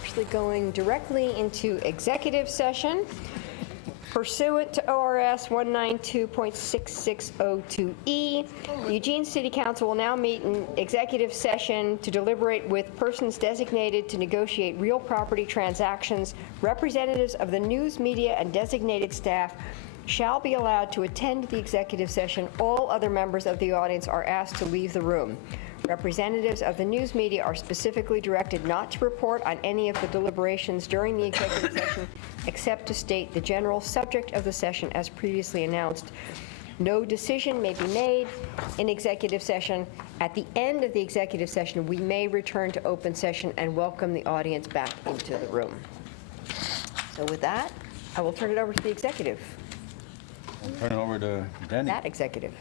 actually going directly into executive session. Pursuant to ORS 192.6602E, the Eugene City Council will now meet in executive session to deliberate with persons designated to negotiate real property transactions. Representatives of the news media and designated staff shall be allowed to attend the executive session. All other members of the audience are asked to leave the room. Representatives of the news media are specifically directed not to report on any of the deliberations during the executive session, except to state the general subject of the session as previously announced. No decision may be made in executive session. At the end of the executive session, we may return to open session and welcome the audience back into the room. So with that, I will turn it over to the executive. I'll turn it over to Denny. That executive.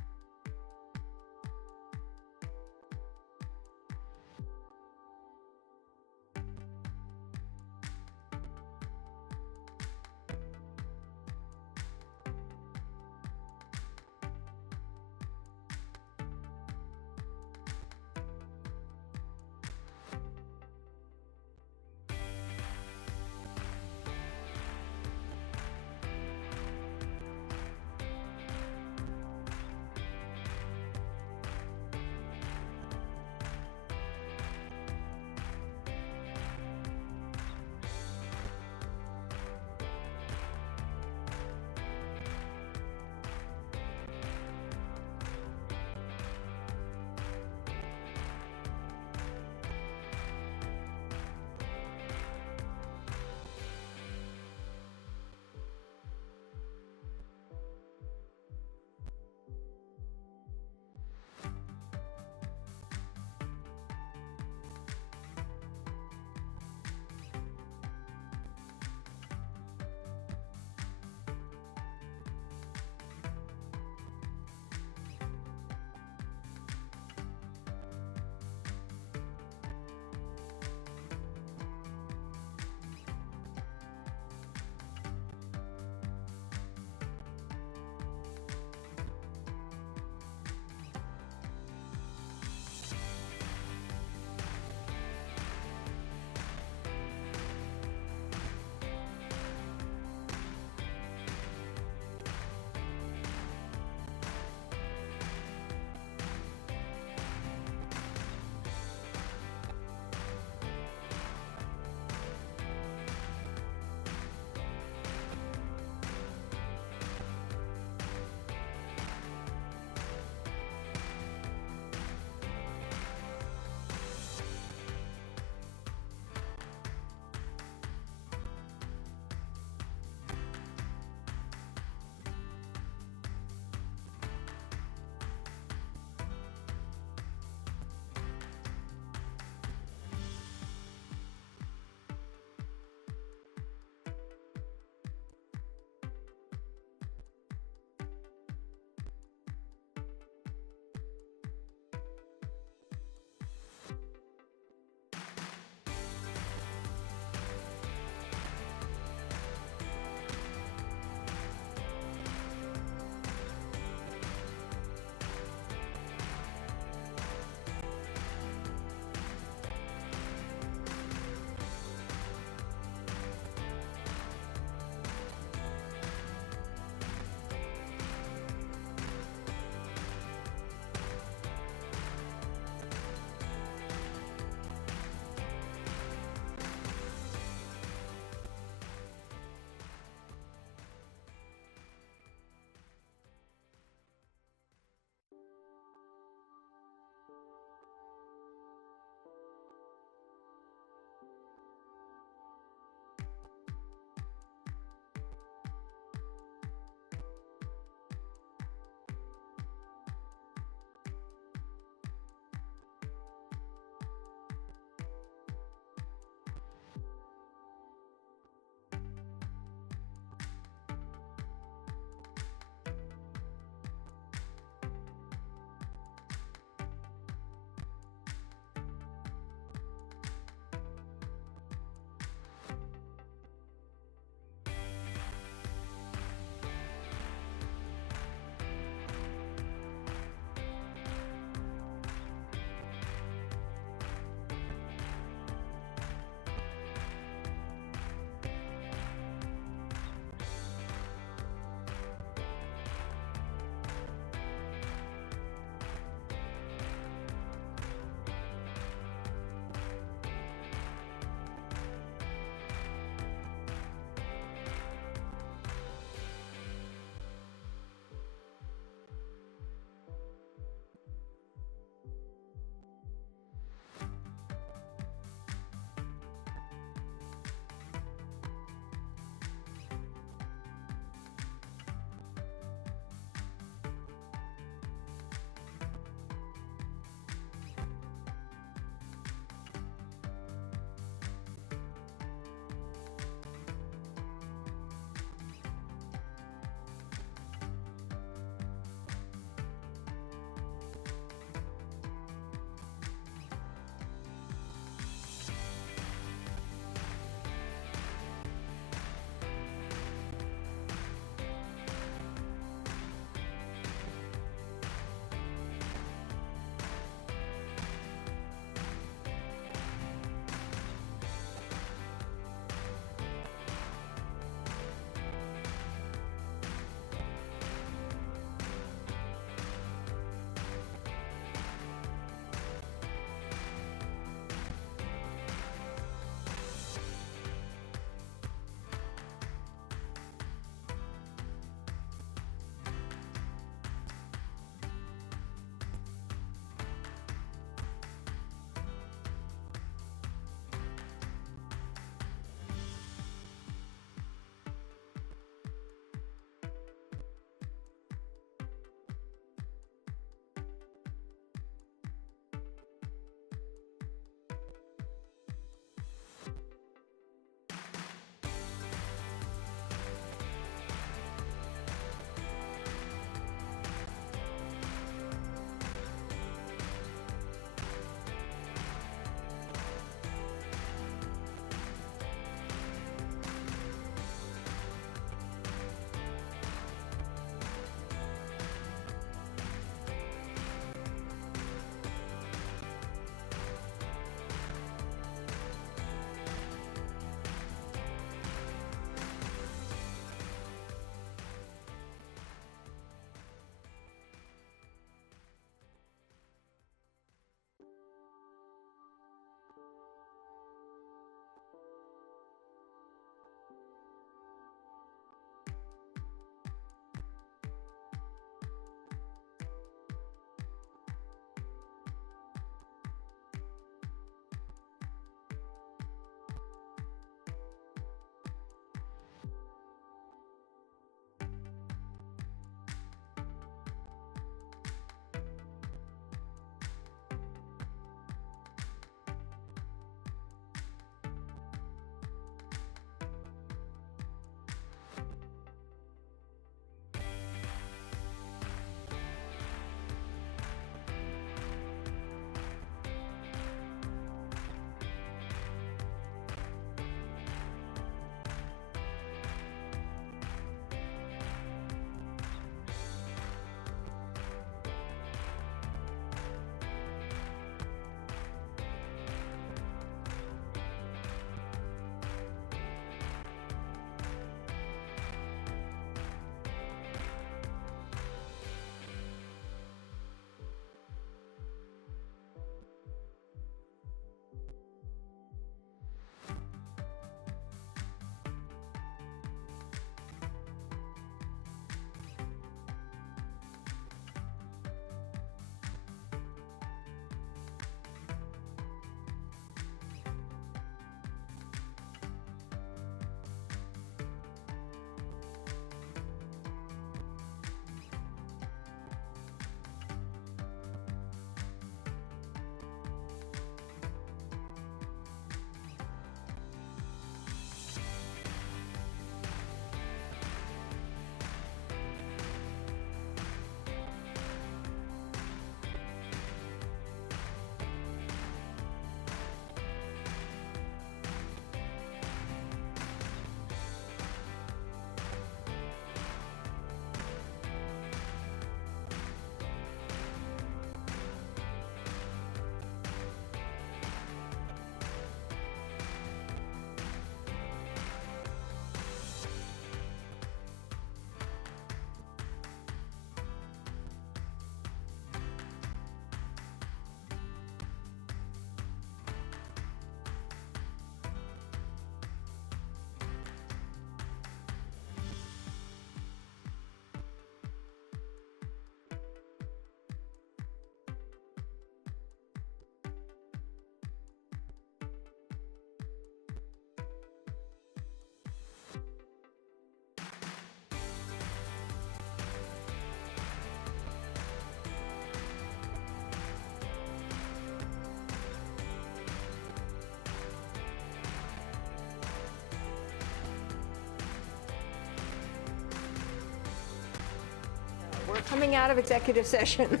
coming out of executive session.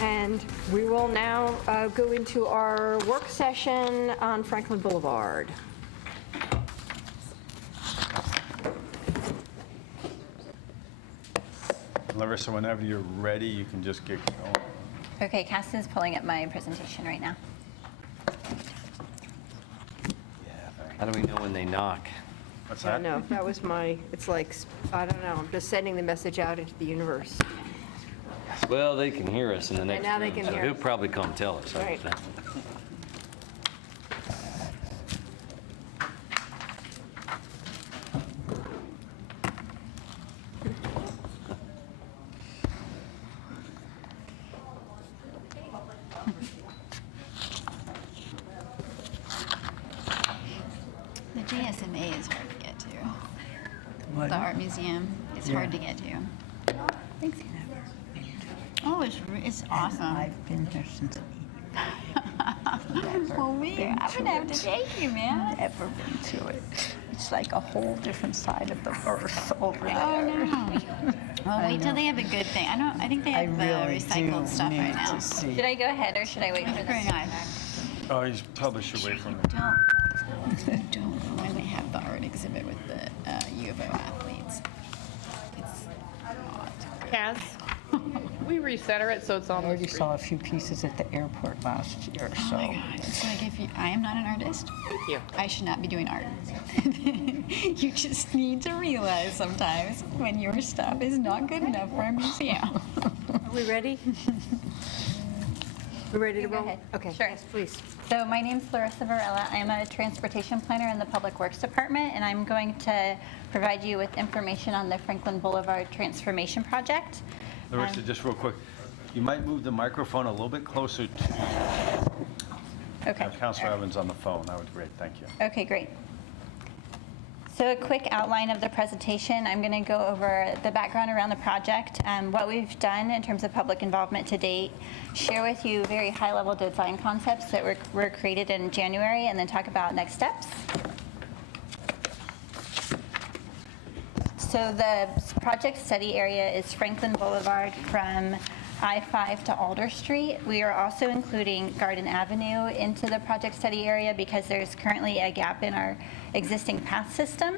And we will now go into our work session on Franklin Boulevard. Larissa, whenever you're ready, you can just get going. Okay, Cass is pulling up my presentation right now. How do we know when they knock? What's I that? don't know, that was my, it's like, I don't know, I'm just sending the message out into the universe. Well, they can hear us in the next now they room, can so hear he'll us. probably come tell us. Right. The GSMA is hard to get to. The art museum is hard to get to. Thanks. Oh, it's awesome. I've been there since Well, I'm gonna have to take you, man. never been to it. It's like a whole different side of the earth over there. Oh no. Well, wait till they have a good thing. I think they I have really recycled do stuff need right now. to see. Should I go ahead or should I wait for this? Very nice. Oh, you probably should wait for me. Don't when they have the art exhibit with the U of O athletes. It's not good. Cass, we recenter it so it's I on the already screen. saw a few pieces at the airport last year, so. Oh my God, it's like I am not an artist. Thank you. I should not be doing art. You just need to realize sometimes when your stuff is not good enough for a museum. Are we ready? We ready to Go roll? ahead. Okay, Sure. yes, please. So my name's Larissa Varela. I'm a transportation planner in the Public Works Department, and I'm going to provide you with information on the Franklin Boulevard Transformation Project. Larissa, just real quick, you might move the microphone a little bit closer to Okay. Councilor Evans on the phone. That would be great, thank you. Okay, great. So a quick outline of the presentation. I'm going to go over the background around the project, what we've done in terms of public involvement to date, share with you very high-level design concepts that were created in January, and then talk about next steps. So the project study area is Franklin Boulevard from I-5 to Alder Street. We are also including Garden Avenue into the project study area because there's currently a gap in our existing path system.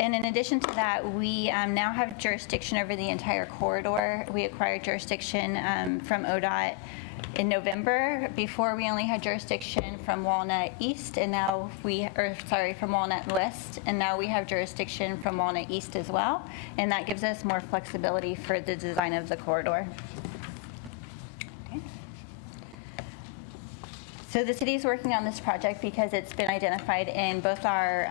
And in addition to that, we now have jurisdiction over the entire corridor. We acquired jurisdiction from ODOT in November. Before, we only had jurisdiction from Walnut East, and now from Walnut West, and now we have jurisdiction from Walnut East as well, and that gives us more flexibility for the design of the corridor. Okay. So the city is working on this project because it's been identified in both our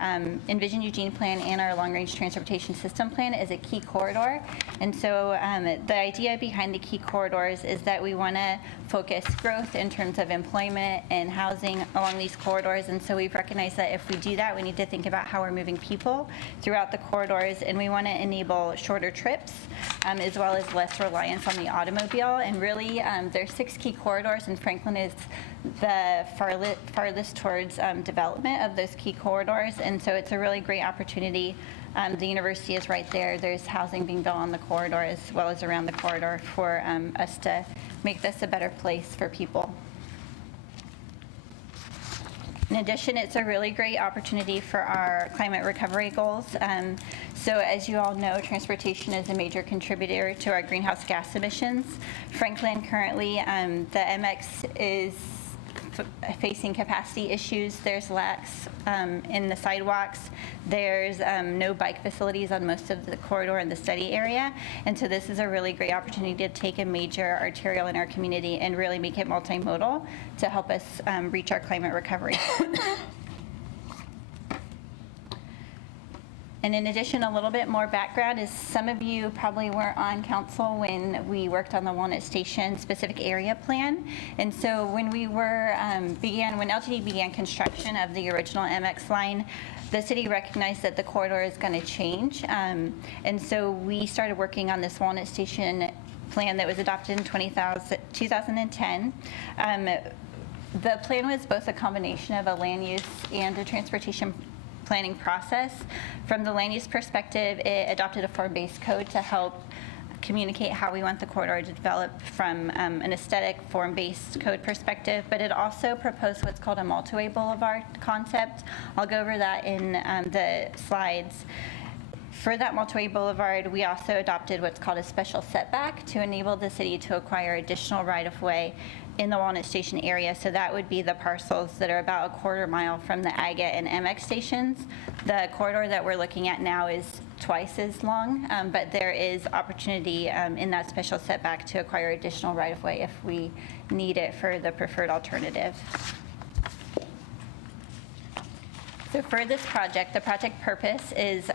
Envision Eugene plan and our Long Range Transportation System plan as a key corridor. And so the idea behind the key corridors is that we want to focus growth in terms of employment and housing along these corridors. And so we've recognized that if we do that, we need to think about how we're moving people throughout the corridors. And we want to enable shorter trips as well as less reliance on the automobile. And really, there's 6 key corridors, and Franklin is the farthest towards development of those key corridors. And so it's a really great opportunity. The university is right there. There's housing being built on the corridor as well as around the corridor for us to make this a better place for people. In addition, it's a really great opportunity for our climate recovery goals. So as you all know, transportation is a major contributor to our greenhouse gas emissions. Franklin currently, the MX is facing capacity issues. There's lacks in the sidewalks. There's no bike facilities on most of the corridor in the study area. And so this is a really great opportunity to take a major arterial in our community and really make it multimodal to help us reach our climate recovery. And in addition, a little bit more background is some of you probably weren't on council when we worked on the Walnut Station specific area plan. And so when we were when LTD began construction of the original MX line, the city recognized that the corridor is going to change. And so we started working on this Walnut Station plan that was adopted in 2010. The plan was both a combination of a land use and a transportation planning process. From the land use perspective, it adopted a form-based code to help communicate how we want the corridor to develop from an aesthetic form-based code perspective, but it also proposed what's called a multi-way boulevard concept. I'll go over that in the slides. For that multi-way boulevard, we also adopted what's called a special setback to enable the city to acquire additional right-of-way in the Walnut Station area. So that would be the parcels that are about a quarter mile from the AGA and MX stations. The corridor that we're looking at now is twice as long, but there is opportunity in that special setback to acquire additional right-of-way if we need it for the preferred alternative. So for this project, the project purpose is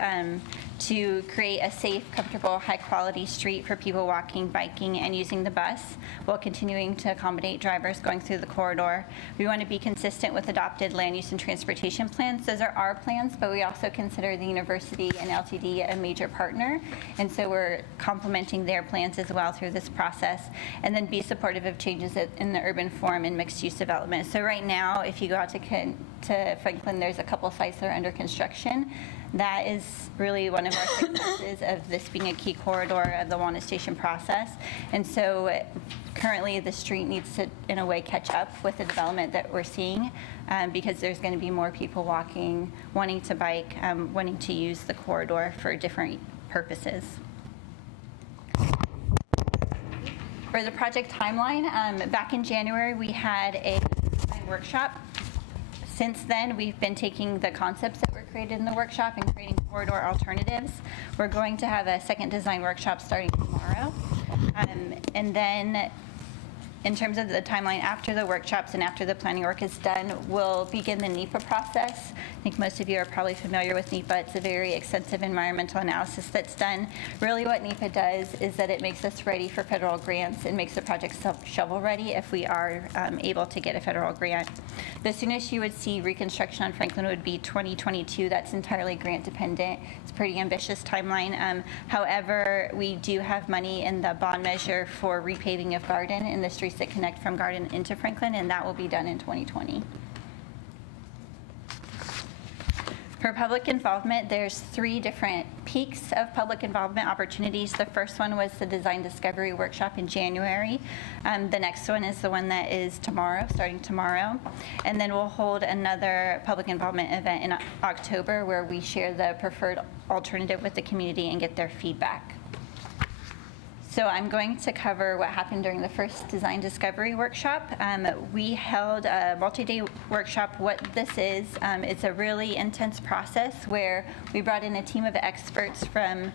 to create a safe, comfortable, high-quality street for people walking, biking, and using the bus while continuing to accommodate drivers going through the corridor. We want to be consistent with adopted land use and transportation plans. Those are our plans, but we also consider the university and LTD a major partner, and so we're complementing their plans as well through this process, and then be supportive of changes in the urban form and mixed-use development. So right now, if you go out to Franklin, there's a couple sites that are under construction. That is really one of our successes of this being a key corridor of the Walnut Station process. And so currently the street needs to, in a way, catch up with the development that we're seeing because there's going to be more people walking, wanting to bike, wanting to use the corridor for different purposes. For the project timeline, back in January, we had a design workshop. Since then, we've been taking the concepts that were created in the workshop and creating corridor alternatives. We're going to have a second design workshop starting tomorrow. And then in terms of the timeline after the workshops and after the planning work is done, we'll begin the NEPA process. I think most of you are probably familiar with NEPA. It's a very extensive environmental analysis that's done. Really what NEPA does is that it makes us ready for federal grants and makes the project shovel ready if we are able to get a federal grant. The soonest you would see reconstruction on Franklin would be 2022. That's entirely grant dependent. It's a pretty ambitious timeline. However, we do have money in the bond measure for repaving of Garden in the streets that connect from Garden into Franklin, and that will be done in 2020. For public involvement, there's 3 different peaks of public involvement opportunities. The first one was the Design Discovery Workshop in January. The next one is the one that is tomorrow, starting tomorrow. And then we'll hold another public involvement event in October where we share the preferred alternative with the community and get their feedback. So I'm going to cover what happened during the first Design Discovery Workshop. We held a multi-day workshop. What this is, it's a really intense process where we brought in a team of experts from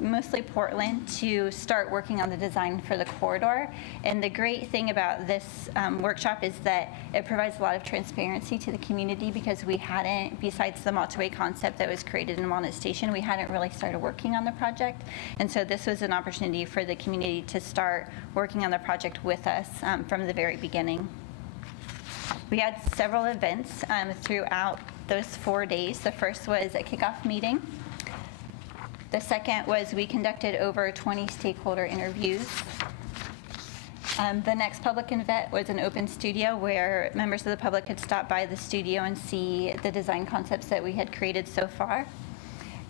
mostly Portland to start working on the design for the corridor. And the great thing about this workshop is that it provides a lot of transparency to the community because we hadn't, besides the multi-way concept that was created in Walnut Station, we hadn't really started working on the project. And so this was an opportunity for the community to start working on the project with us from the very beginning. We had several events throughout those 4 days. The first was a kickoff meeting. The second was we conducted over 20 stakeholder interviews. The next public event was an open studio where members of the public could stop by the studio and see the design concepts that we had created so far.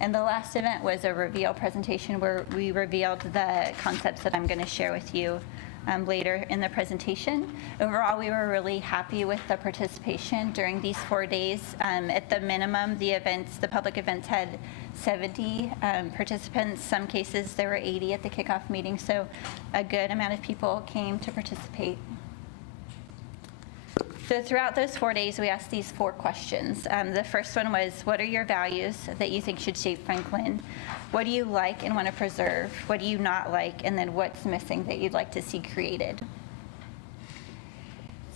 And the last event was a reveal presentation where we revealed the concepts that I'm going to share with you later in the presentation. Overall, we were really happy with the participation during these 4 days. At the minimum, the public events had 70 participants. Some cases there were 80 at the kickoff meeting, so a good amount of people came to participate. So throughout those 4 days, we asked these 4 questions. The first one was, what are your values that you think should shape Franklin? What do you like and want to preserve? What do you not like? And then what's missing that you'd like to see created?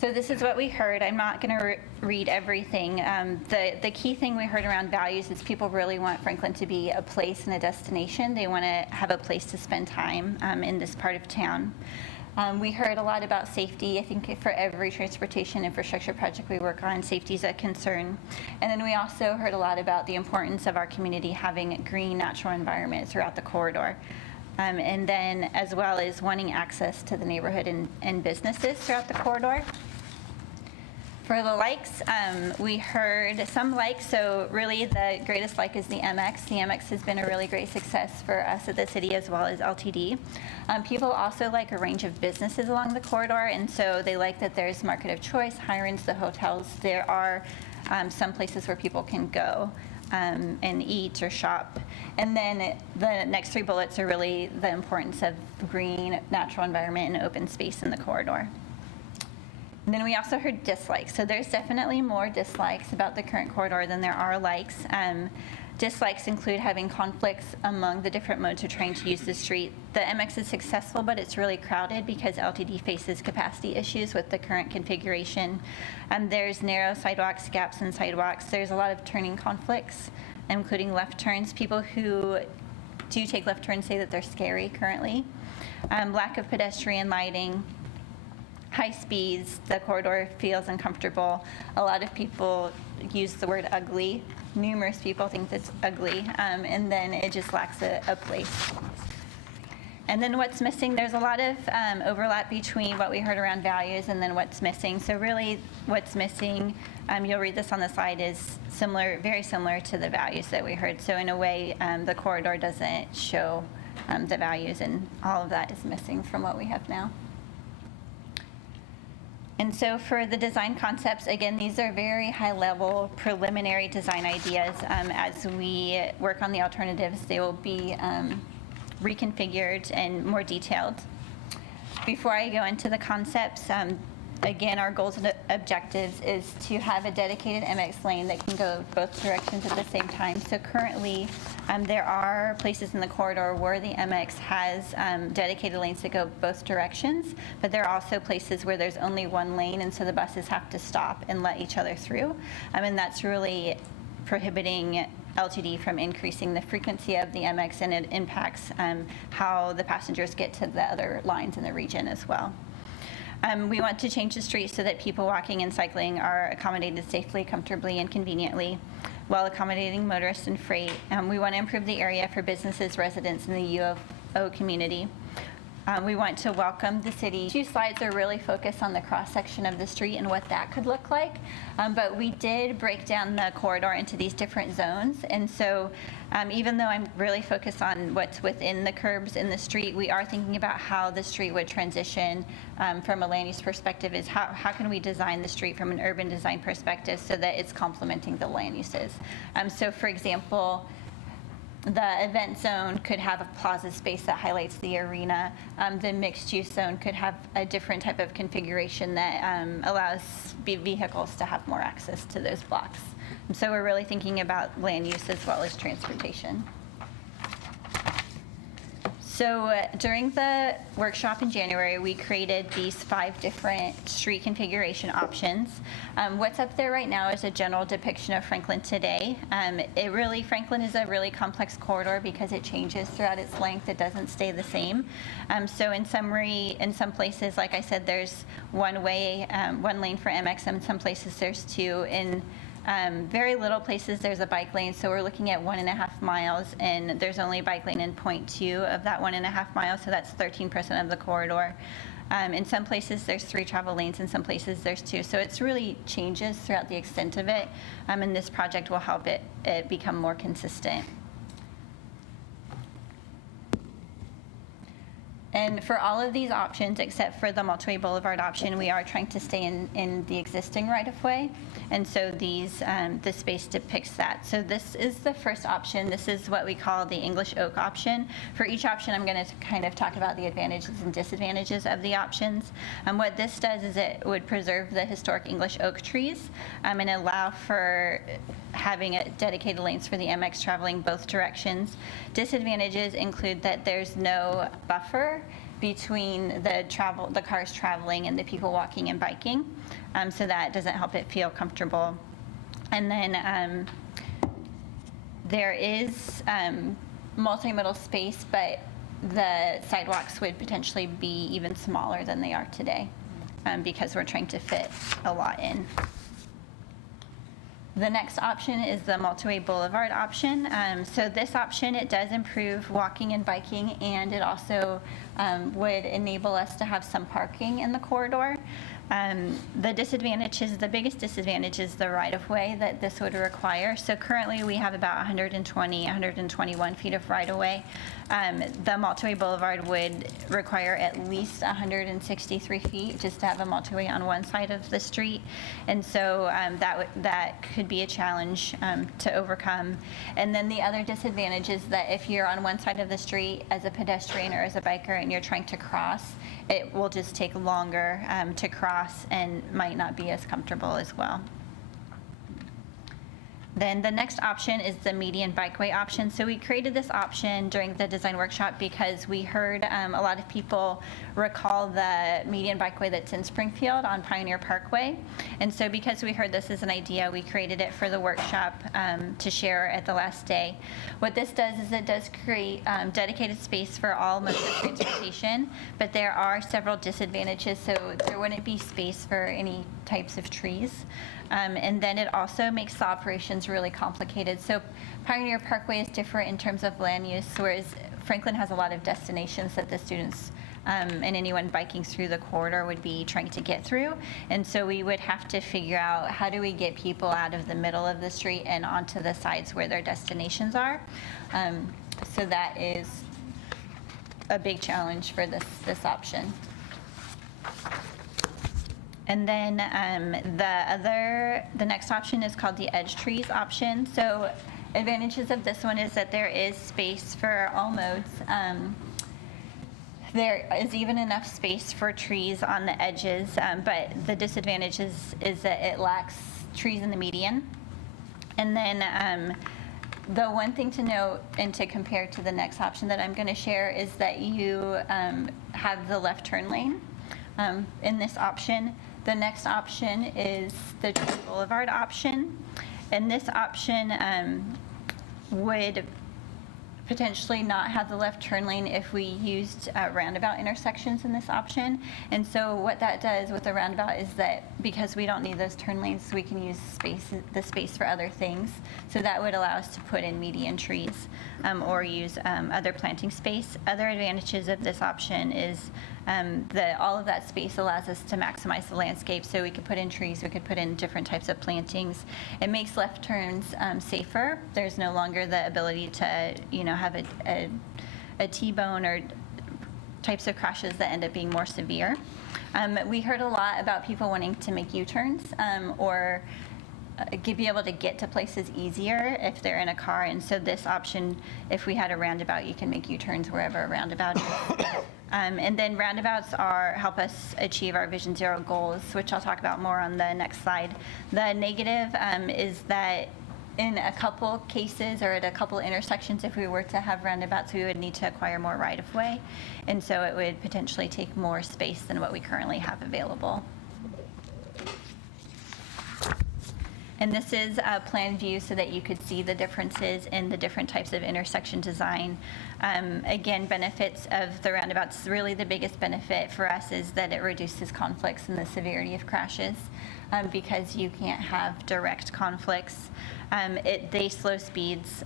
So this is what we heard. I'm not going to read everything. The key thing we heard around values is people really want Franklin to be a place and a destination. They want to have a place to spend time in this part of town. We heard a lot about safety. I think for every transportation infrastructure project we work on, safety is a concern. And then we also heard a lot about the importance of our community having a green, natural environment throughout the corridor. And then as well as wanting access to the neighborhood and businesses throughout the corridor. For the likes, we heard some likes, so really the greatest like is the MX. The MX has been a really great success for us at the city as well as LTD. People also like a range of businesses along the corridor, and so they like that there's market of choice, Hirons, the hotels. There are some places where people can go and eat or shop. And then the next three bullets are really the importance of green, natural environment, and open space in the corridor. And then we also heard dislikes. So there's definitely more dislikes about the current corridor than there are likes. Dislikes include having conflicts among the different modes of trying to use the street. The MX is successful, but it's really crowded because LTD faces capacity issues with the current configuration. There's narrow sidewalks, gaps in sidewalks. There's a lot of turning conflicts, including left turns. People who do take left turns say that they're scary currently. Lack of pedestrian lighting. High speeds, the corridor feels uncomfortable. A lot of people use the word ugly. Numerous people think it's ugly, and then it just lacks a place. And then what's missing, there's a lot of overlap between what we heard around values and then what's missing. So really what's missing, you'll read this on the slide, is similar, very similar to the values that we heard. So in a way, the corridor doesn't show the values, and all of that is missing from what we have now. And so for the design concepts, again, these are very high-level preliminary design ideas. As we work on the alternatives, they will be reconfigured and more detailed. Before I go into the concepts, again, our goals and objectives is to have a dedicated MX lane that can go both directions at the same time. So currently, there are places in the corridor where the MX has dedicated lanes that go both directions, but there are also places where there's only one lane, and so the buses have to stop and let each other through. And that's really prohibiting LTD from increasing the frequency of the MX, and it impacts how the passengers get to the other lines in the region as well. We want to change the street so that people walking and cycling are accommodated safely, comfortably, and conveniently, while accommodating motorists and freight. We want to improve the area for businesses, residents, and the UFO community. We want to welcome the city. 2 slides are really focused on the cross-section of the street and what that could look like. But we did break down the corridor into these different zones. And so even though I'm really focused on what's within the curbs in the street, we are thinking about how the street would transition from a land use perspective. Is how can we design the street from an urban design perspective so that it's complementing the land uses. So for example, the event zone could have a plaza space that highlights the arena. The mixed-use zone could have a different type of configuration that allows vehicles to have more access to those blocks. And so we're really thinking about land use as well as transportation. So during the workshop in January, we created these 5 different street configuration options. What's up there right now is a general depiction of Franklin today. Franklin is a really complex corridor because it changes throughout its length. It doesn't stay the same. So in summary, in some places, like I said, there's one lane for MX. In some places, there's 2. In very little places there's a bike lane, so we're looking at 1.5 miles, and there's only a bike lane in 0.2 of that 1.5 miles, so that's 13% of the corridor. In some places there's 3 travel lanes, in some places there's 2, so it's really changes throughout the extent of it, and this project will help it become more consistent. And for all of these options, except for the multi-way boulevard option, we are trying to stay in the existing right-of-way. And so the space depicts that. So this is the first option. This is what we call the English oak option. For each option, I'm going to kind of talk about the advantages and disadvantages of the options. What this does is it would preserve the historic English oak trees and allow for having dedicated lanes for the MX traveling both directions. Disadvantages include that there's no buffer between the cars traveling and the people walking and biking, so that doesn't help it feel comfortable. And then there is multimodal space, but the sidewalks would potentially be even smaller than they are today because we're trying to fit a lot in. The next option is the multi-way boulevard option. So this option, it does improve walking and biking, and it also would enable us to have some parking in the corridor. The disadvantages, the biggest disadvantage is the right-of-way that this would require. So currently, we have about 121 feet of right-of-way. The multi-way boulevard would require at least 163 feet just to have a multi-way on one side of the street. And so that could be a challenge to overcome. And then the other disadvantage is that if you're on one side of the street as a pedestrian or as a biker and you're trying to cross, it will just take longer to cross and might not be as comfortable as well. Then the next option is the median bikeway option. So we created this option during the design workshop because we heard a lot of people recall the median bikeway that's in Springfield on Pioneer Parkway. And so because we heard this as an idea, we created it for the workshop to share at the last day. What this does is it does create dedicated space for all modes of transportation, but there are several disadvantages. So there wouldn't be space for any types of trees. And then it also makes the operations really complicated. So Pioneer Parkway is different in terms of land use, whereas Franklin has a lot of destinations that the students and anyone biking through the corridor would be trying to get through. And so we would have to figure out how do we get people out of the middle of the street and onto the sides where their destinations are. So that is a big challenge for this option. And then the next option is called the edge trees option. So advantages of this one is that there is space for all modes. There is even enough space for trees on the edges, but the disadvantage is that it lacks trees in the median. And then the one thing to note and to compare to the next option that I'm going to share is that you have the left turn lane in this option. The next option is the Tree Boulevard option, and this option would potentially not have the left turn lane if we used roundabout intersections in this option. And so what that does with the roundabout is that because we don't need those turn lanes, we can use the space for other things. So that would allow us to put in median trees or use other planting space. Other advantages of this option is that all of that space allows us to maximize the landscape. So we could put in trees, we could put in different types of plantings. It makes left turns safer. There's no longer the ability to, have a T-bone or types of crashes that end up being more severe. We heard a lot about people wanting to make U-turns or be able to get to places easier if they're in a car. And so this option, if we had a roundabout, you can make U-turns wherever a roundabout is. And then roundabouts help us achieve our Vision Zero goals, which I'll talk about more on the next slide. The negative is that in a couple cases or at a couple intersections, if we were to have roundabouts, we would need to acquire more right-of-way. And so it would potentially take more space than what we currently have available. And this is a plan view so that you could see the differences in the different types of intersection design. Again, benefits of the roundabouts, really the biggest benefit for us is that it reduces conflicts and the severity of crashes because you can't have direct conflicts. They slow speeds.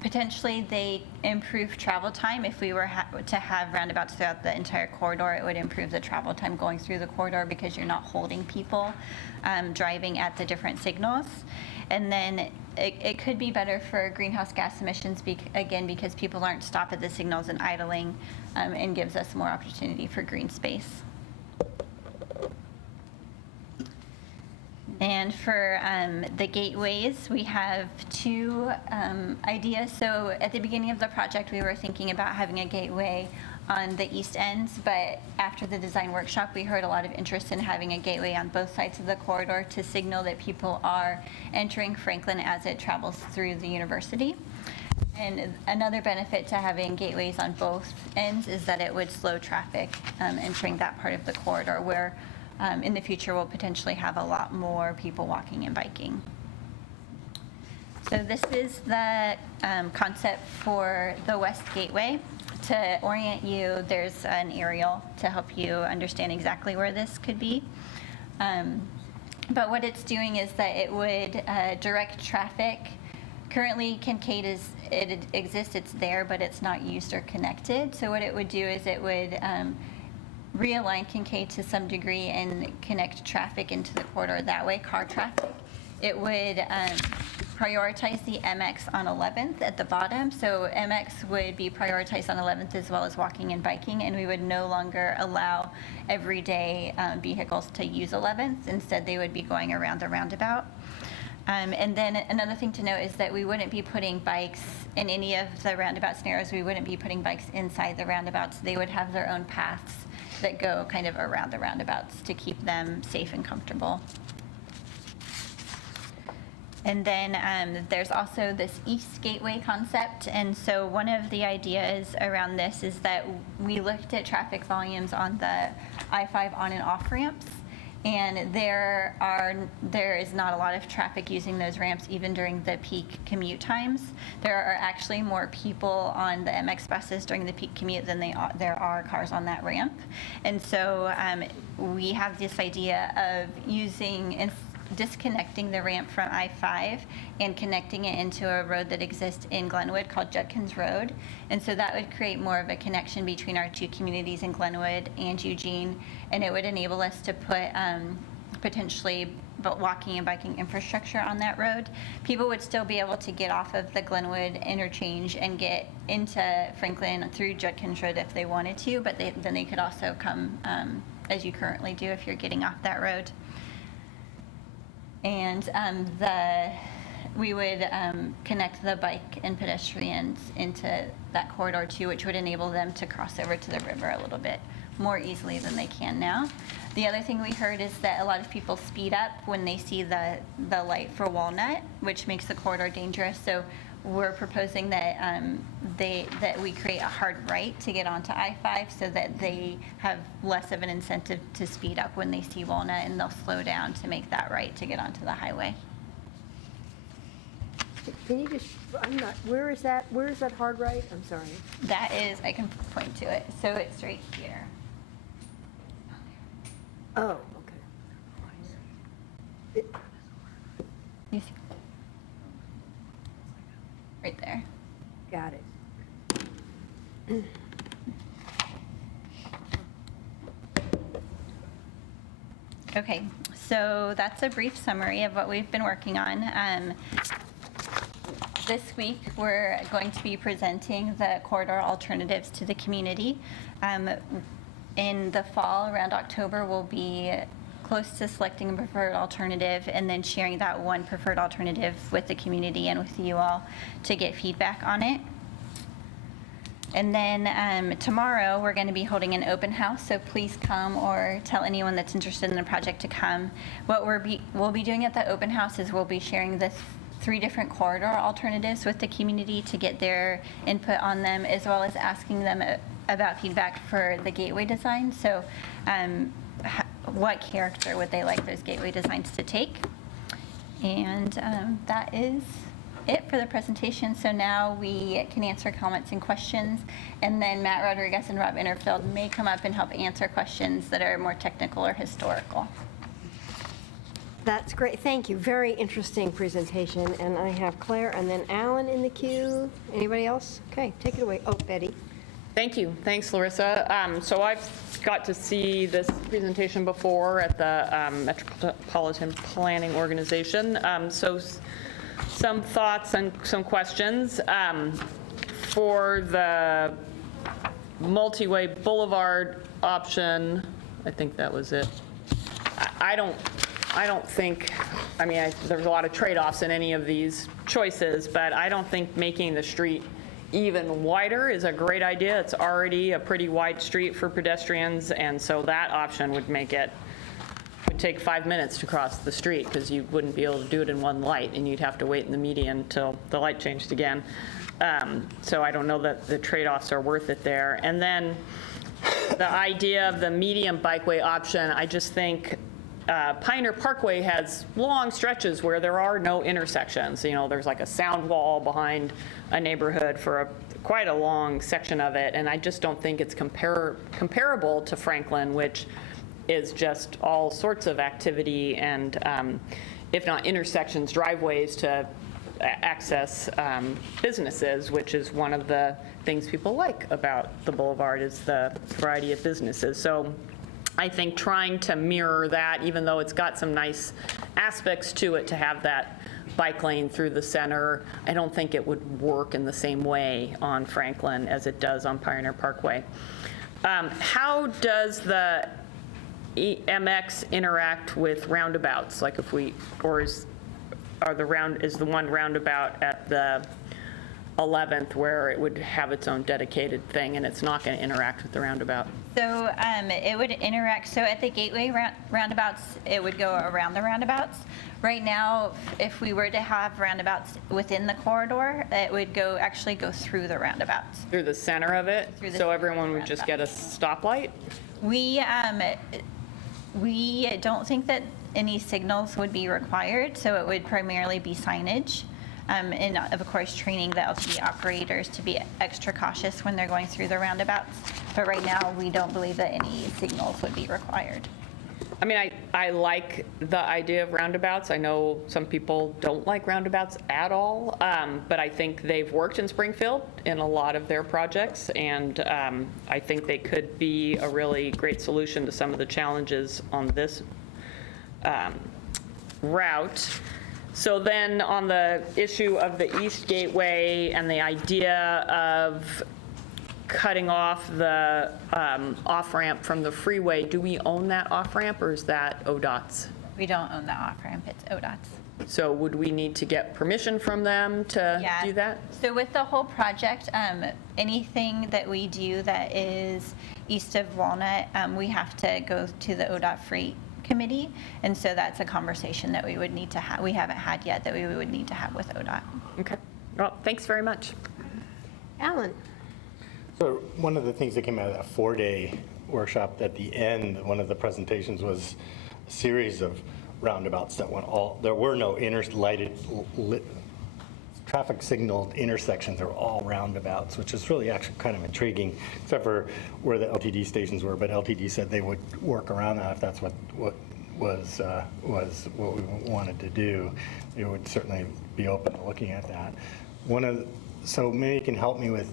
Potentially, they improve travel time. If we were to have roundabouts throughout the entire corridor, it would improve the travel time going through the corridor because you're not holding people driving at the different signals. And then it could be better for greenhouse gas emissions, again, because people aren't stopped at the signals and idling, and gives us more opportunity for green space. And for the gateways, we have two ideas. So at the beginning of the project, we were thinking about having a gateway on the east ends, but after the design workshop, we heard a lot of interest in having a gateway on both sides of the corridor to signal that people are entering Franklin as it travels through the university. And another benefit to having gateways on both ends is that it would slow traffic entering that part of the corridor where in the future we'll potentially have a lot more people walking and biking. So this is the concept for the West Gateway. To orient you, there's an aerial to help you understand exactly where this could be. But what it's doing is that it would direct traffic. Currently, Kincaid exists, it's there, but it's not used or connected. So what it would do is it would realign Kincaid to some degree and connect traffic into the corridor that way, car traffic. It would prioritize the MX on 11th at the bottom. So MX would be prioritized on 11th as well as walking and biking, and we would no longer allow everyday vehicles to use 11th. Instead, they would be going around the roundabout. And then another thing to note is that we wouldn't be putting bikes in any of the roundabout scenarios. We wouldn't be putting bikes inside the roundabouts. They would have their own paths that go kind of around the roundabouts to keep them safe and comfortable. And then there's also this East Gateway concept. And so one of the ideas around this is that we looked at traffic volumes on the I-5 on and off ramps. And there is not a lot of traffic using those ramps even during the peak commute times. There are actually more people on the MX buses during the peak commute than there are cars on that ramp. And so we have this idea of disconnecting the ramp from I-5 and connecting it into a road that exists in Glenwood called Judkins Road. And so that would create more of a connection between our two communities in Glenwood and Eugene, and it would enable us to put potentially walking and biking infrastructure on that road. People would still be able to get off of the Glenwood interchange and get into Franklin through Judkins Road if they wanted to, but then they could also come as you currently do if you're getting off that road. And we would connect the bike and pedestrians into that corridor too, which would enable them to cross over to the river a little bit more easily than they can now. The other thing we heard is that a lot of people speed up when they see the light for Walnut, which makes the corridor dangerous. So we're proposing that that we create a hard right to get onto I-5 so that they have less of an incentive to speed up when they see Walnut, and they'll slow down to make that right to get onto the highway. Can you just, where is that hard right? I'm sorry. That is, I can point to it. So it's right here. Oh, okay. You see? Right there. Got it. Okay, so that's a brief summary of what we've been working on. This week, we're going to be presenting the corridor alternatives to the community. In the fall, around October, we'll be close to selecting a preferred alternative and then sharing that one preferred alternative with the community and with you all to get feedback on it. And then tomorrow, we're going to be holding an open house, so please come or tell anyone that's interested in the project to come. What we'll be doing at the open house is we'll be sharing the 3 different corridor alternatives with the community to get their input on them, as well as asking them about feedback for the gateway design. So what character would they like those gateway designs to take? And that is it for the presentation. So now we can answer comments and questions, and then Matt Rodriguez and Rob Innerfield may come up and help answer questions that are more technical or historical. That's great. Thank you. Very interesting presentation. And I have Claire and then Alan in the queue. Anybody else? Okay, take it away. Oh, Betty. Thank you. Thanks, Larissa. So I've got to see this presentation before at the Metropolitan Planning Organization. So some thoughts and some questions. For the multi-way boulevard option, I think that was it. I don't think, I mean, there's a lot of trade-offs in any of these choices, but I don't think making the street even wider is a great idea. It's already a pretty wide street for pedestrians, and so that option would take 5 minutes to cross the street, because you wouldn't be able to do it in one light, and you'd have to wait in the median until the light changed again. So I don't know that the trade-offs are worth it there. And then the idea of the medium bikeway option, I just think Pioneer Parkway has long stretches where there are no intersections. You know, there's like a sound wall behind a neighborhood for quite a long section of it, and I just don't think it's comparable to Franklin, which is just all sorts of activity and, if not intersections, driveways to access businesses, which is one of the things people like about the boulevard is the variety of businesses. So I think trying to mirror that, even though it's got some nice aspects to it to have that bike lane through the center, I don't think it would work in the same way on Franklin as it does on Pioneer Parkway. How does the MX interact with roundabouts? Like if we, or is the one roundabout at the 11th where it would have its own dedicated thing and it's not going to interact with the roundabout? So it would interact, so at the gateway roundabouts, it would go around the roundabouts. Right now, if we were to have roundabouts within the corridor, it would actually go through the roundabouts. Through the center of it? Through the So center everyone of the would just get a stoplight? We don't think that any signals would be required, so it would primarily be signage. And of course, training the LTE operators to be extra cautious when they're going through the roundabouts. But right now, we don't believe that any signals would be required. I mean, I like the idea of roundabouts. I know some people don't like roundabouts at all, but I think they've worked in Springfield in a lot of their projects, and I think they could be a really great solution to some of the challenges on this route. So then on the issue of the East Gateway and the idea of cutting off the off-ramp from the freeway, do we own that off-ramp or is that ODOT's? We don't own the off-ramp, it's ODOT's. So would we need to get permission from them to Yeah. do that? So with the whole project, anything that we do that is east of Walnut, we have to go to the ODOT Freight Committee, and so that's a conversation that we would need to have. We haven't had yet that we would need to have with ODOT. Okay. Well, thanks very much. Alan? So one of the things that came out of that 4-day workshop at the end, one of the presentations was a series of roundabouts that went there were no traffic signaled intersections. They were all roundabouts, which is really actually kind of intriguing, except for where the LTD stations were. But LTD said they would work around that if that's what was what we wanted to do. It would certainly be open to looking at that. So maybe you can help me with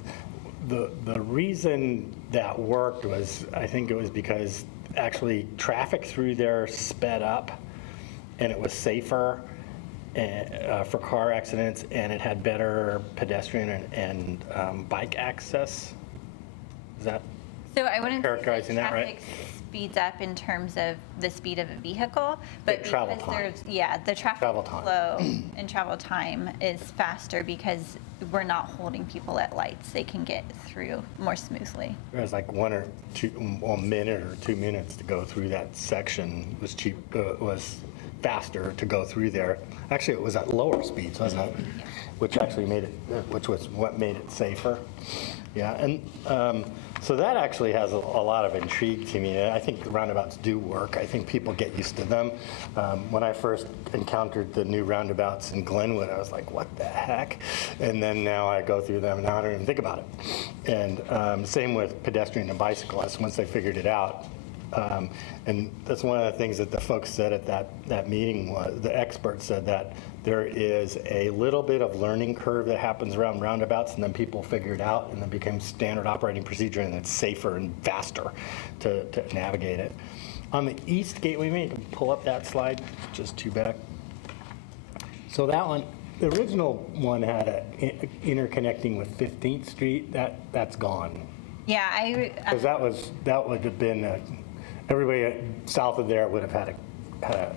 the reason that worked was, I think it was because actually traffic through there sped up and it was safer for car accidents, and it had better pedestrian and bike access. Is that So I wouldn't say characterizing that right? traffic speeds up in terms of the speed of a vehicle, but The travel because time. the traffic Travel time. flow and travel time is faster because we're not holding people at lights. They can get through more smoothly. It was like 1 or 2, a minute or 2 minutes to go through that section. Was faster to go through there. Actually, it was at lower speeds, wasn't it? Which actually which was what made it safer. Yeah, and so that actually has a lot of intrigue to me. I think the roundabouts do work. I think people get used to them. When I first encountered the new roundabouts in Glenwood, I was like, what the heck? And then now I go through them and now I don't even think about it. And same with pedestrian and bicyclists once they figured it out. And that's one of the things that the folks said at that meeting was, the experts said that there is a little bit of learning curve that happens around roundabouts, and then people figure it out, and then became standard operating procedure, and it's safer and faster to navigate it. On the East Gateway, maybe you can pull up that slide, just 2 back. So that one, the original one had interconnecting with 15th Street. That's gone. Yeah, Because that would have been everybody south of there would have had a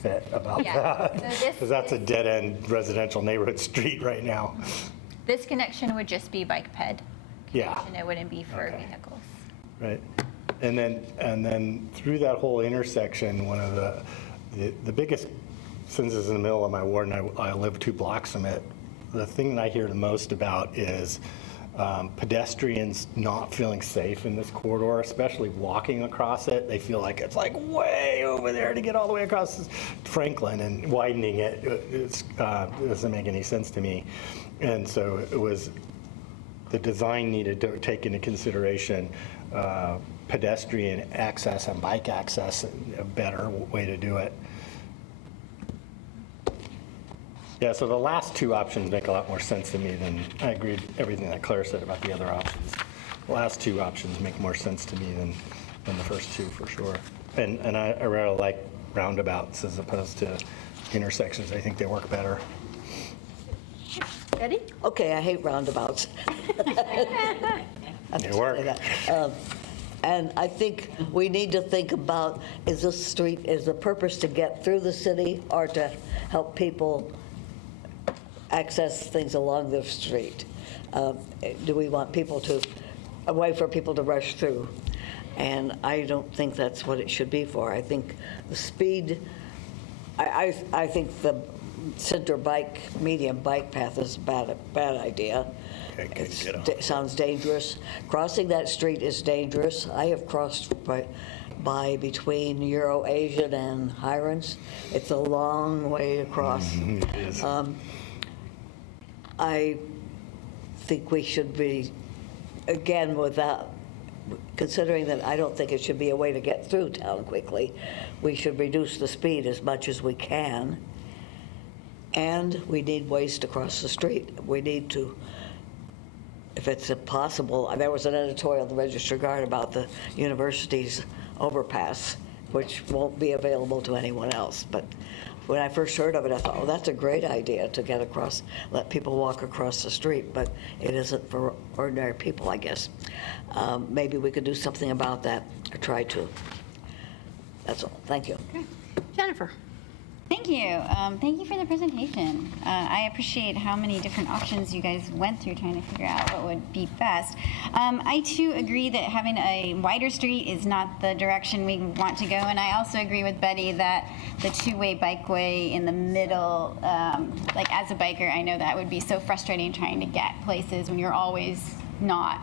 fit about Yeah. that, So because that's a dead-end residential neighborhood street right now. this connection would just be bike ped. Yeah. Connection. It wouldn't be for Okay. vehicles. Right, and then through that whole intersection, one of the biggest, since it's in the middle of my ward and I live 2 blocks from it, the thing that I hear the most about is pedestrians not feeling safe in this corridor, especially walking across it. They feel like it's like way over there to get all the way across Franklin, and widening it doesn't make any sense to me. And so the design needed to take into consideration pedestrian access and bike access, a better way to do it. Yeah, so the last two options make a lot more sense to me than, I agreed everything that Claire said about the other options. The last two options make more sense to me than the first two, for sure. And I really like roundabouts as opposed to intersections. I think they work better. Eddie? Okay, I hate roundabouts. They work. And I think we need to think about, is this street, is the purpose to get through the city or to help people access things along the street? Do we want people to, a way for people to rush through? And I don't think that's what it should be for. I think the speed, I think the center bike, medium bike path is a bad idea. Okay, get on. It sounds dangerous. Crossing that street is dangerous. I have crossed by between Euro-Asian and Hirons. It's a long way across. It is. I think we should be, again, without, considering that I don't think it should be a way to get through town quickly, we should reduce the speed as much as we can. And we need ways to cross the street. We need to, if it's possible, there was an editorial in the Register Guard about the university's overpass, which won't be available to anyone else. But when I first heard of it, I thought, oh, that's a great idea to get across, let people walk across the street, but it isn't for ordinary people, I guess. Maybe we could do something about that, or try to. That's all. Thank you. Jennifer? Thank you. Thank you for the presentation. I appreciate how many different options you guys went through trying to figure out what would be best. I too agree that having a wider street is not the direction we want to go, and I also agree with Betty that the two-way bikeway in the middle, like as a biker, I know that would be so frustrating trying to get places when you're always not.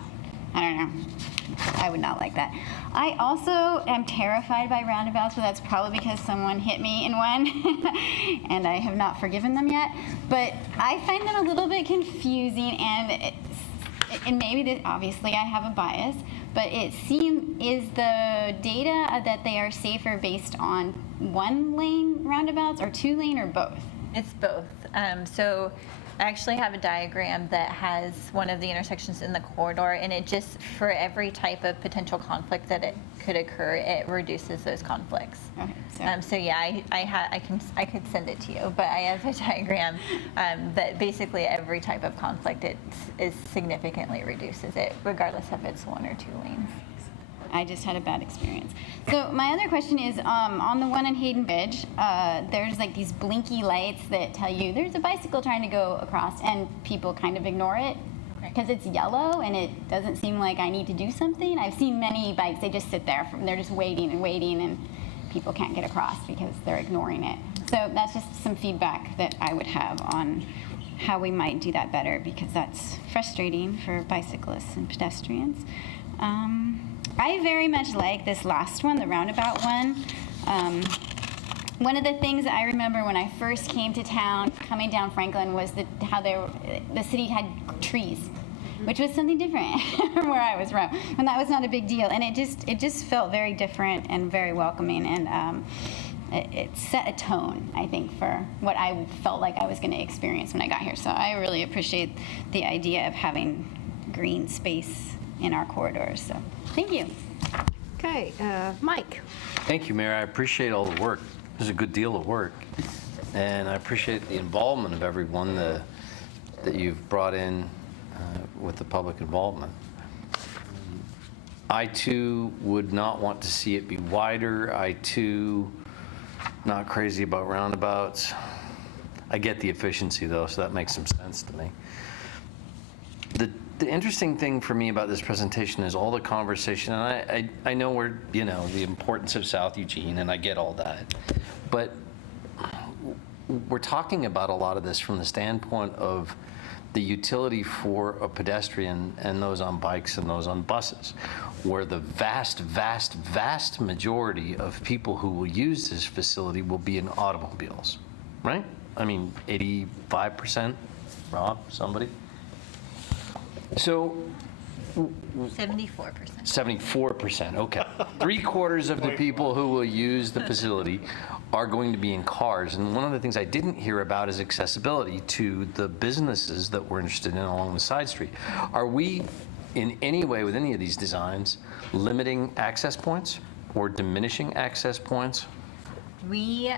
I don't know. I would not like that. I also am terrified by roundabouts, but that's probably because someone hit me in one, and I have not forgiven them yet. But I find them a little bit confusing, and maybe obviously I have a bias, but it seems, is the data that they are safer based on one-lane roundabouts or two-lane or both? It's both. So I actually have a diagram that has one of the intersections in the corridor, and it just, for every type of potential conflict that it could occur, it reduces those conflicts. Okay, So yeah, I could send it to you, but I have a diagram that basically every type of conflict it significantly reduces it, regardless if it's one or two lanes. I just had a bad experience. So my other question is, on the one in Hayden Ridge, there's like these blinky lights that tell you there's a bicycle trying to go across, and people kind of ignore it because it's yellow and it doesn't seem like I need to do something. I've seen many bikes, they just sit there, they're just waiting and waiting, and people can't get across because they're ignoring it. So that's just some feedback that I would have on how we might do that better, because that's frustrating for bicyclists and pedestrians. I very much like this last one, the roundabout one. One of the things that I remember when I first came to town, coming down Franklin, was how the city had trees, which was something different from where I was from, and that was not a big deal. And it just felt very different and very welcoming, and it set a tone, I think, for what I felt like I was going to experience when I got here. So I really appreciate the idea of having green space in our corridors. So thank you. Okay, Mike? Thank you, Mayor. I appreciate all the work. There's a good deal of work. And I appreciate the involvement of everyone that you've brought in with the public involvement. I, too, would not want to see it be wider. I, too, not crazy about roundabouts. I get the efficiency, though, so that makes some sense to me. The interesting thing for me about this presentation is all the conversation, and I know we're, the importance of South Eugene, and I get all that, but we're talking about a lot of this from the standpoint of the utility for a pedestrian and those on bikes and those on buses, where the vast, vast, vast majority of people who will use this facility will be in automobiles, right? I mean, 85%, Rob, somebody? So 74%. 74%, okay. 3/4 of the people who will use the facility are going to be in cars. And one of the things I didn't hear about is accessibility to the businesses that we're interested in along the side street. Are we, in any way with any of these designs, limiting access points or diminishing access points? We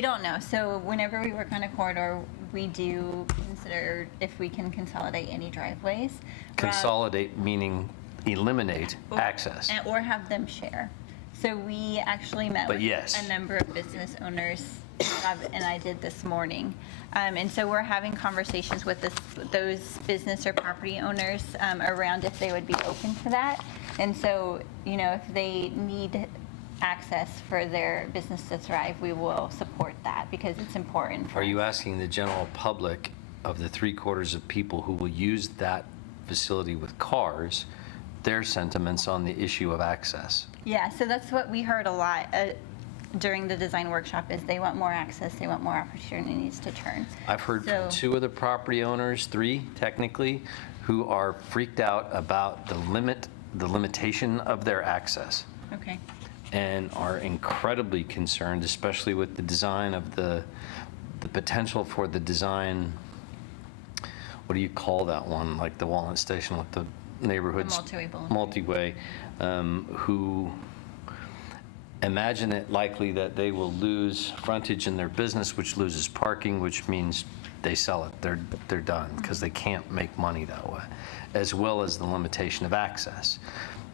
don't know. So whenever we work on a corridor, we do consider if we can consolidate any driveways. Consolidate meaning eliminate access. Or have them share. So we actually met But with yes. a number of business owners, and I did this morning. And so we're having conversations with those business or property owners around if they would be open to that. And so, if they need access for their business to thrive, we will support that because it's important. Are you asking the general public of the 3/4 of people who will use that facility with cars, their sentiments on the issue of access? Yeah, so that's what we heard a lot during the design workshop is they want more access, they want more opportunities to turn. I've heard from So- 2 of the property owners, 3 technically, who are freaked out about the limitation of their access Okay. and are incredibly concerned, especially with the design of the potential for the design, what do you call that one, like the Walnut Station with the neighborhoods? The multi-way boulevard. Multi-way, who imagine it likely that they will lose frontage in their business, which loses parking, which means they sell it. They're done because they can't make money that way, as well as the limitation of access.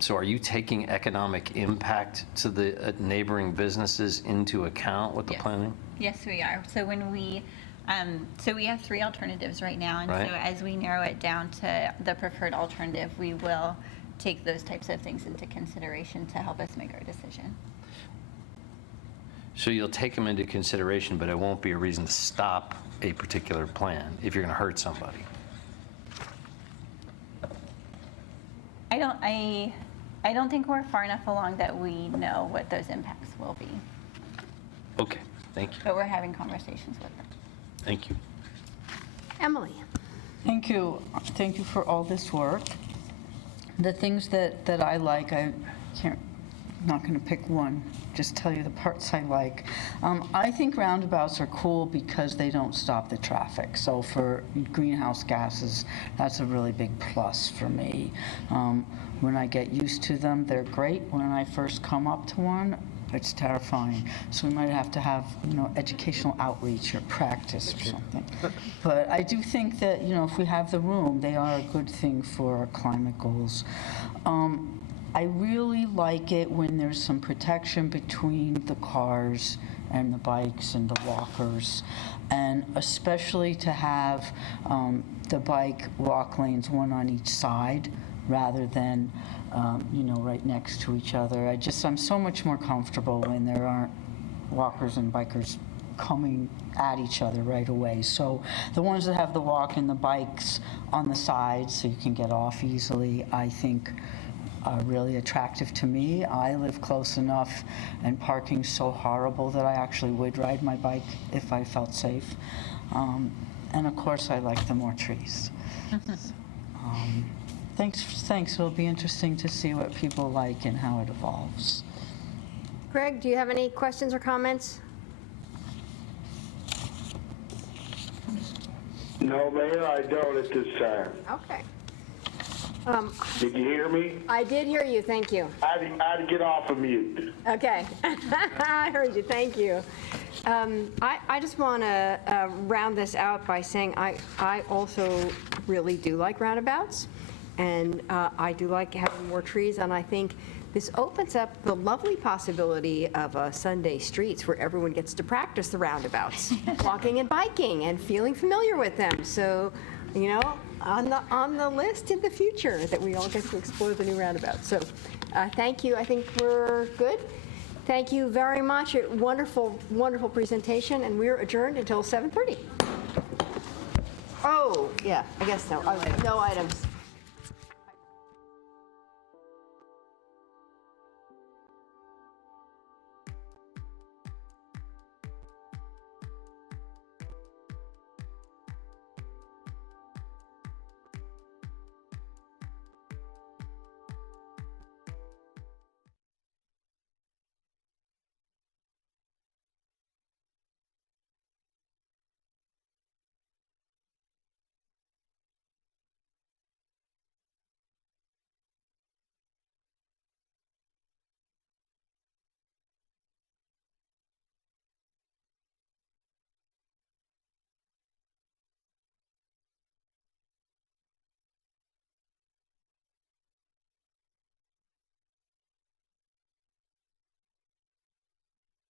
So are you taking economic impact to the neighboring businesses into account with the Yes. planning? Yes, we are. So when we have 3 alternatives right now, and Right. so as we narrow it down to the preferred alternative, we will take those types of things into consideration to help us make our decision. So you'll take them into consideration, but it won't be a reason to stop a particular plan if you're going to hurt somebody. I don't think we're far enough along that we know what those impacts will be, Okay, thank you, but we're having conversations with them. thank you. Emily? Thank you. Thank you for all this work. The things that I like, not going to pick one, just tell you the parts I like. I think roundabouts are cool because they don't stop the traffic. So for greenhouse gases, that's a really big plus for me. When I get used to them, they're great. When I first come up to one, it's terrifying. So we might have to have, educational outreach or practice or something. But I do think that, if we have the room, they are a good thing for our climate goals. I really like it when there's some protection between the cars and the bikes and the walkers, and especially to have the bike walk lanes one on each side rather than, right next to each other. I'm so much more comfortable when there aren't walkers and bikers coming at each other right away. So the ones that have the walk and the bikes on the sides so you can get off easily, I think are really attractive to me. I live close enough and parking's so horrible that I actually would ride my bike if I felt safe. And of course I like the more trees. Thanks. It'll be interesting to see what people like and how it evolves. Greg, do you have any questions or comments? No, Mayor, I don't at this time. Okay. Did you hear me? I did hear you, thank you. I had to get off of mute. Okay, I heard you, thank you. I just want to round this out by saying I also really do like roundabouts, and I do like having more trees, and I think this opens up the lovely possibility of Sunday streets where everyone gets to practice the roundabouts, walking and biking and feeling familiar with them. So, on the list in the future that we all get to explore the new roundabout. So thank you. I think we're good. Thank you very much. A wonderful, wonderful presentation, and we're adjourned until 7:30. Oh, yeah, I guess so. No items.